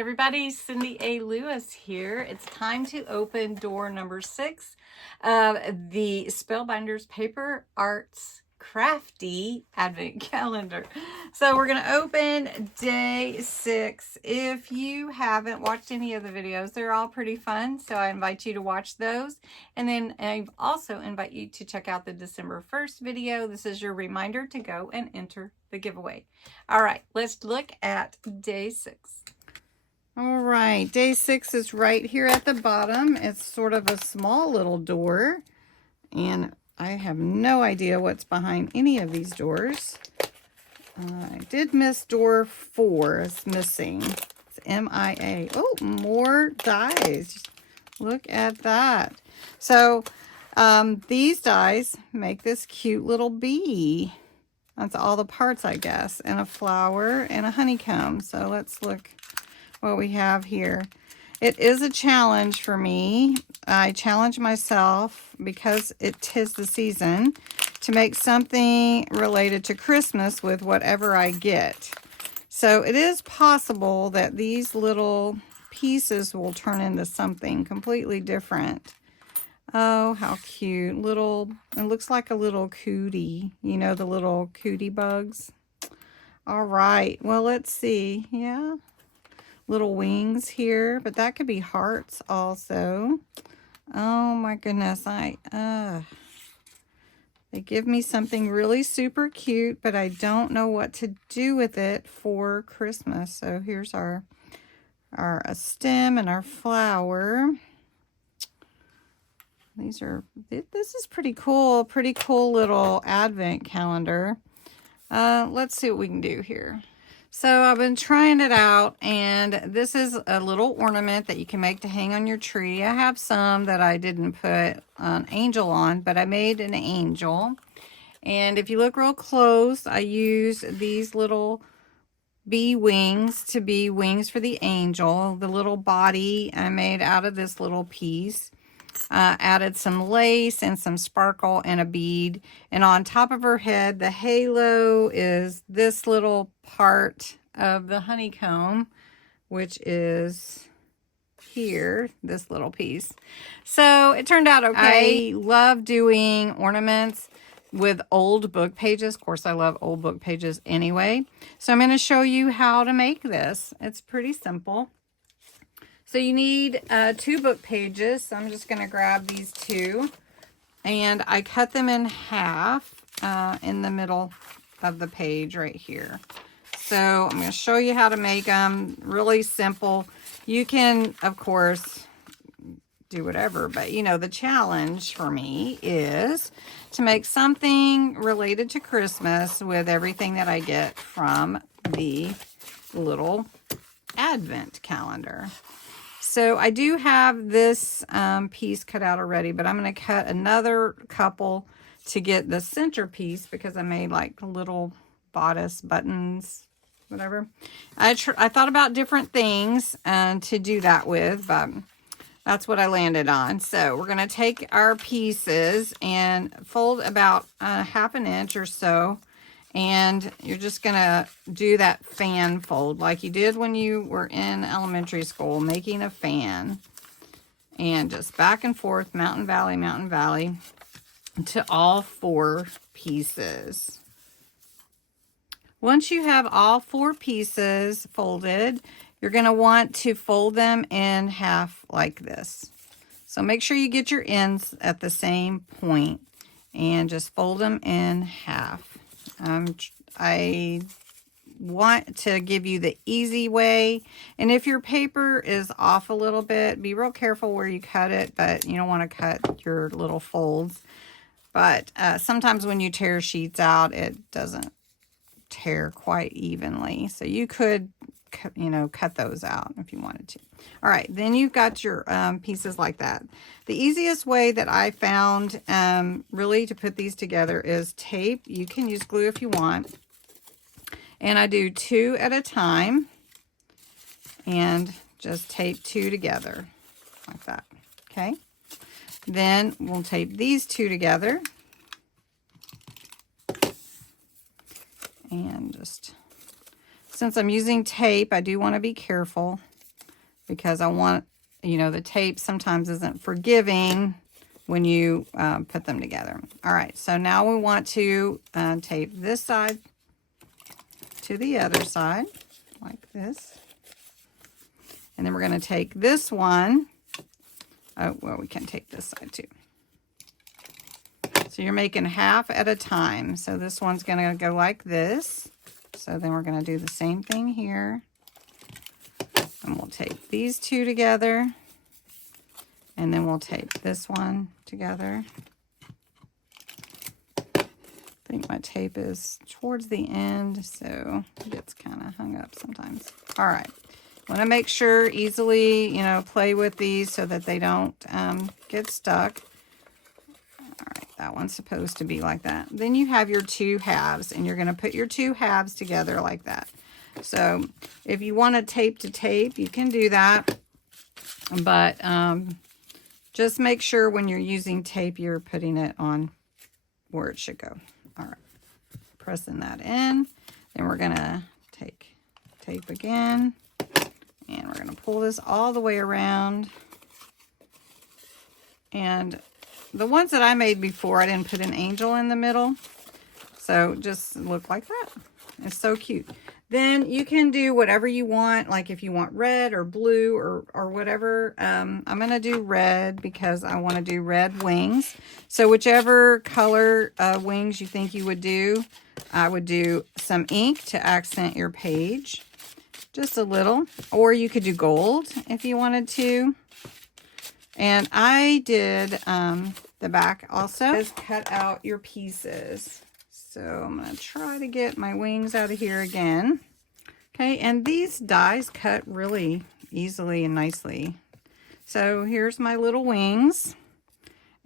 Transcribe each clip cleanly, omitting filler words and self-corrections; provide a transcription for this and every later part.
Everybody, Cindy A. Lewis here. It's time to open door number 6 of the Spellbinders Paper Arts Crafty Advent Calendar. So we're going to open day 6. If you haven't watched any of the videos, they're all pretty fun. So I invite you to watch those. And then I also invite you to check out the December 1st video. This is your reminder to go and enter the giveaway. All right, let's look at day 6. All right, day 6 is right here at the bottom. It's sort of a small little door, and I have no idea what's behind any of these doors. I did miss door 4. It's missing. It's MIA. Oh, more dies. Look at that. So these dies make this cute little bee. That's all the parts, I guess, and a flower and a honeycomb. So let's look what we have here. It is a challenge for me. I challenge myself because it 'tis the season to make something related to Christmas with whatever I get. So it is possible that these little pieces will turn into something completely different. Oh, how cute. Little, it looks like a little cootie. You know, the little cootie bugs. All right. Well, let's see. Yeah. Little wings here, but that could be hearts also. Oh my goodness, they give me something really super cute, but I don't know what to do with it for Christmas. So here's our stem and our flower. This is pretty cool little advent calendar. Let's see what we can do here. So I've been trying it out, and this is a little ornament that you can make to hang on your tree. I have some that I didn't put an angel on, but I made an angel. And if you look real close, I use these little bee wings to be wings for the angel. The little body I made out of this little piece. Added some lace and some sparkle and a bead, and on top of her head the halo is this little part of the honeycomb, which is here, this little piece. So it turned out okay. I love doing ornaments with old book pages. Of course, I love old book pages anyway. So I'm going to show you how to make this. It's pretty simple. So you need 2 book pages. So I'm just going to grab these 2. And I cut them in half in the middle of the page right here. So I'm going to show you how to make them. Really simple. You can, of course, do whatever. But, you know, the challenge for me is to make something related to Christmas with everything that I get from the little Advent calendar. So I do have this piece cut out already, but I'm going to cut another couple to get the centerpiece because I made like little bodice buttons, whatever. I thought about different things to do that with, but that's what I landed on. So we're going to take our pieces and fold about 1/2 inch or so. And you're just going to do that fan fold like you did when you were in elementary school, making a fan. And just back and forth, mountain, valley, to all 4 pieces. Once you have all 4 pieces folded, you're going to want to fold them in half like this. So make sure you get your ends at the same point and just fold them in half. I want to give you the easy way, and if your paper is off a little bit, be real careful where you cut it, but you don't want to cut your little folds. But sometimes when you tear sheets out, it doesn't tear quite evenly, so you could, you know, cut those out if you wanted to. All right, then you've got your pieces like that. The easiest way that I found really to put these together is tape. You can use glue if you want. And I do 2 at a time and just tape 2 together like that. Okay. Then we'll tape these 2 together. And just, since I'm using tape, I do want to be careful because I want, you know, the tape sometimes isn't forgiving when you put them together. All right, so now we want to tape this side to the other side like this. And then we're going to take this one. Oh, well, we can take this side too. So you're making half at a time. So this one's going to go like this. So then we're going to do the same thing here. And we'll tape these two together. And then we'll tape this one together. I think my tape is towards the end, so it gets kind of hung up sometimes. All right. Want to make sure easily, you know, play with these so that they don't get stuck. All right, that one's supposed to be like that. Then you have your two halves, and you're going to put your two halves together like that. So if you want to tape, you can do that. But just make sure when you're using tape, you're putting it on where it should go. All right, pressing that in. Then we're going to take tape again. And we're going to pull this all the way around. And the ones that I made before, I didn't put an angel in the middle. So just look like that. It's so cute. Then you can do whatever you want. Like if you want red or blue or whatever. I'm going to do red because I want to do red wings. So whichever color wings you think you would do, I would do some ink to accent your page. Just a little, or you could do gold if you wanted to. And I did the back also. Just cut out your pieces. So I'm going to try to get my wings out of here again. Okay, and these dies cut really easily and nicely. So here's my little wings.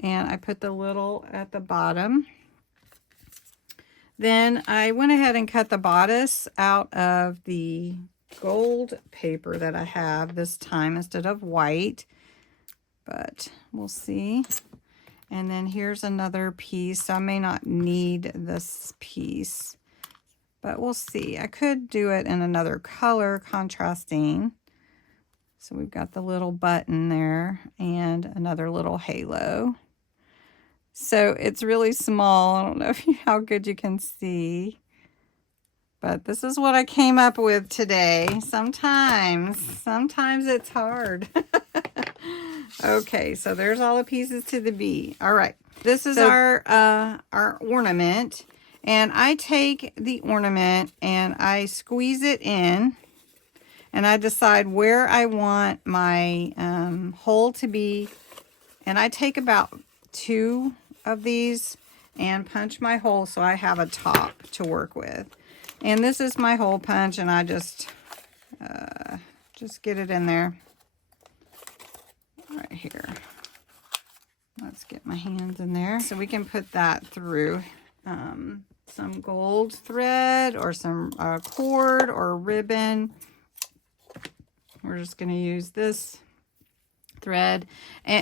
And I put the little at the bottom. Then I went ahead and cut the bodice out of the gold paper that I have this time instead of white, but we'll see. And then here's another piece. So I may not need this piece, but we'll see. I could do it in another color, contrasting. So we've got the little button there and another little halo. So it's really small. I don't know how good you can see. But this is what I came up with today. Sometimes it's hard. Okay, so there's all the pieces to the bee. All right, this is our ornament. And I take the ornament and I squeeze it in. And I decide where I want my hole to be. And I take about 2 of these and punch my hole so I have a top to work with. And this is my hole punch, and I just get it in there right here. Let's get my hands in there. So we can put that through some gold thread or some cord or ribbon. We're just going to use this thread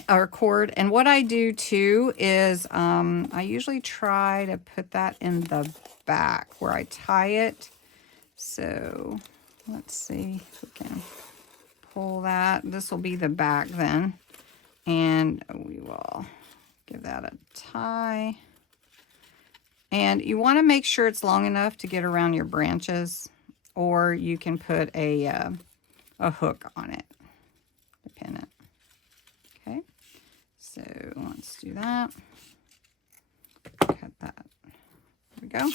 or cord. And what I do too is I usually try to put that in the back where I tie it. So let's see if we can pull that. This will be the back then. And we will give that a tie. And you want to make sure it's long enough to get around your branches, or you can put a hook on it to pin it. Okay, so let's do that. Cut that. There we go.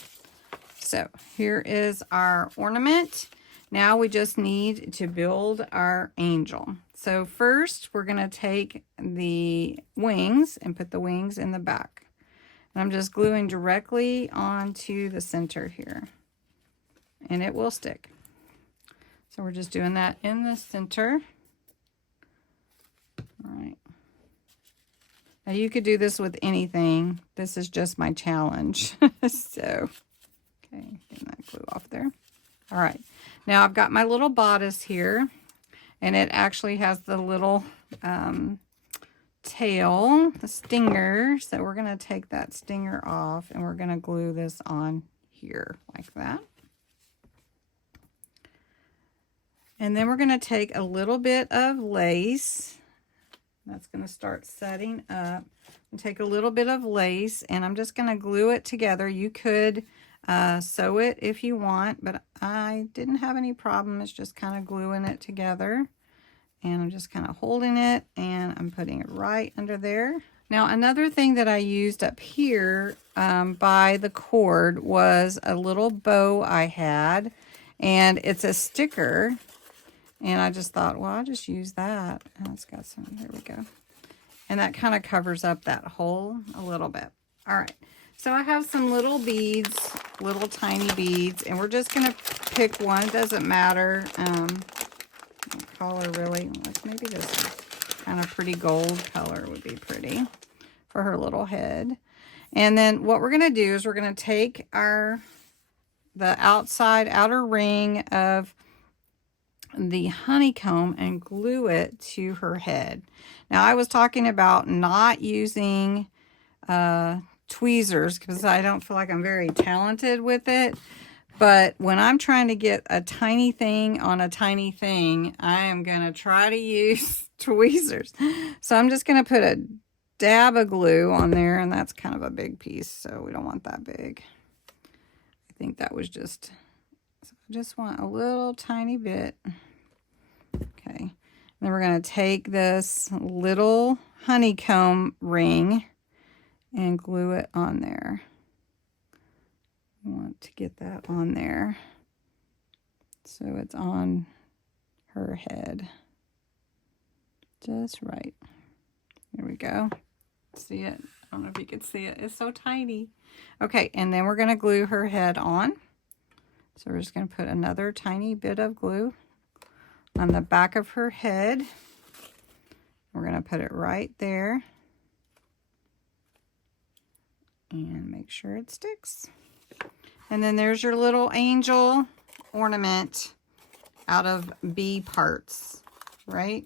So here is our ornament. Now we just need to build our angel. So first we're going to take the wings and put the wings in the back. And I'm just gluing directly onto the center here. And it will stick. So we're just doing that in the center. All right. Now you could do this with anything. This is just my challenge. So, okay, getting that glue off there. All right. Now I've got my little bodice here, and it actually has the little tail, the stinger. So we're going to take that stinger off, and we're going to glue this on here like that. And then we're going to take a little bit of lace. That's going to start setting up. And take a little bit of lace, and I'm just going to glue it together. You could sew it if you want, but I didn't have any problem. It's just kind of gluing it together. And I'm just kind of holding it, and I'm putting it right under there. Now, another thing that I used up here by the cord was a little bow I had, and it's a sticker. And I just thought, well, I'll just use that. Oh, it's got some, there we go. And that kind of covers up that hole a little bit. All right, so I have some little beads, little tiny beads, and we're just gonna pick one. It doesn't matter. Color really, maybe this kind of pretty gold color would be pretty for her little head. And then what we're gonna do is we're gonna take the outer ring of the honeycomb and glue it to her head. Now, I was talking about not using tweezers because I don't feel like I'm very talented with it. But when I'm trying to get a tiny thing on a tiny thing, I am going to try to use tweezers. So I'm just going to put a dab of glue on there, and that's kind of a big piece, so we don't want that big. I think that was just, so I just want a little tiny bit. Okay, then we're going to take this little honeycomb ring and glue it on there. I want to get that on there so it's on her head just right. There we go. See it? I don't know if you can see it. It's so tiny. Okay, and then we're going to glue her head on. So we're just going to put another tiny bit of glue on the back of her head. We're going to put it right there and make sure it sticks. And then there's your little angel ornament out of bee parts, right?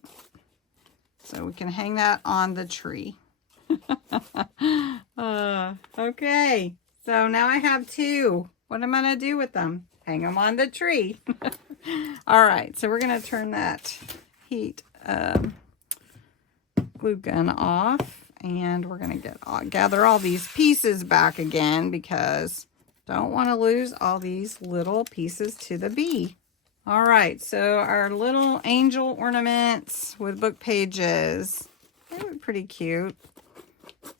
So we can hang that on the tree. Okay, so now I have two. What am I going to do with them? Hang them on the tree. All right, so we're going to turn that heat glue gun off, and we're going to gather all these pieces back again because don't want to lose all these little pieces to the bee. All right, so our little angel ornaments with book pages. They look pretty cute.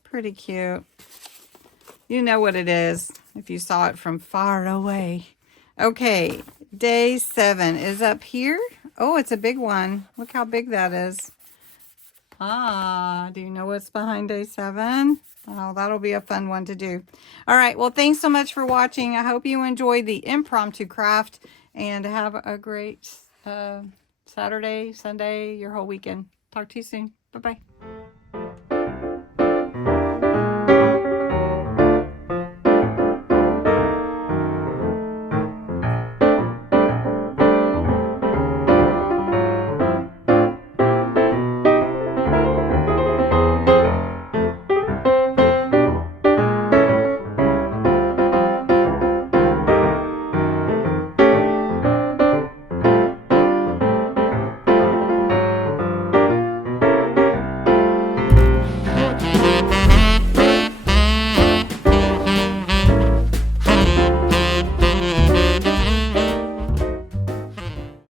Pretty cute. You know what it is if you saw it from far away. Okay, day 7 is up here. Oh, it's a big one. Look how big that is. Do you know what's behind day 7? Oh, that'll be a fun one to do. All right, well, thanks so much for watching. I hope you enjoyed the impromptu craft, and have a great Saturday, Sunday, your whole weekend. Talk to you soon. Bye-bye.